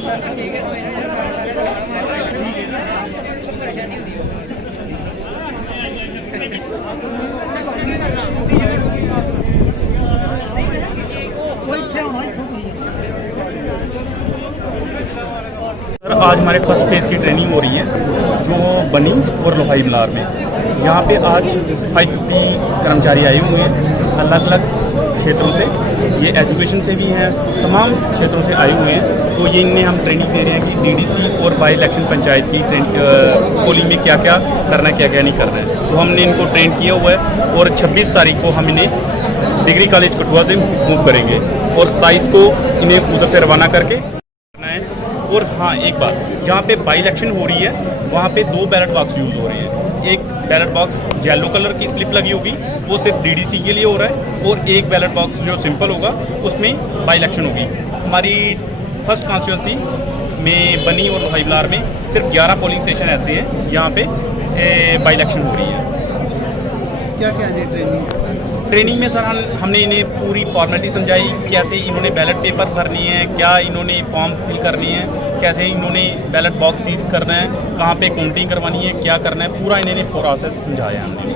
आज हमारे first phase की ट्रेनिंग हो रही है जो बनी और लोहाई मलार में। यहाँ पे आज 550 कर्मचारी आए हुए हैं अलग अलग क्षेत्रों से। ये एजुकेशन से भी हैं, तमाम क्षेत्रों से आए हुए हैं। तो ये इन्हें हम ट्रेनिंग दे रहे हैं कि डीडीसी और बाई इलेक्शन पंचायत की पोलिंग में क्या क्या करना है, क्या क्या नहीं करना है। तो हमने इनको ट्रेन किया हुआ है और 26 तारीख को हम इन्हें डिग्री कॉलेज कठुआ से मूव करेंगे और 27 को इन्हें उधर से रवाना करके करना है। और हाँ, एक बात, जहाँ पे बाई इलेक्शन हो रही है वहाँ पे 2 बैलेट बॉक्स यूज़ हो रहे हैं। एक बैलेट बॉक्स येलो कलर की स्लिप लगी होगी, वो सिर्फ डीडीसी के लिए हो रहा है, और एक बैलेट बॉक्स जो सिंपल होगा उसमें बाई इलेक्शन होगी। हमारी फर्स्ट कॉन्स्टिट्यूंसी में बनी और लोहाई मलार में सिर्फ 11 पोलिंग स्टेशन ऐसे हैं जहाँ पे बाई इलेक्शन हो रही है। क्या क्या है ट्रेनिंग में सर हमने इन्हें पूरी फॉर्मेलिटी समझाई, कैसे इन्होंने बैलेट पेपर भरनी है, क्या इन्होंने फॉर्म फिल करनी है, कैसे इन्होंने बैलेट बॉक्स सील करना है, कहाँ पे काउंटिंग करवानी है, क्या करना है, पूरा इन्होंने प्रोसेस समझाया हमने।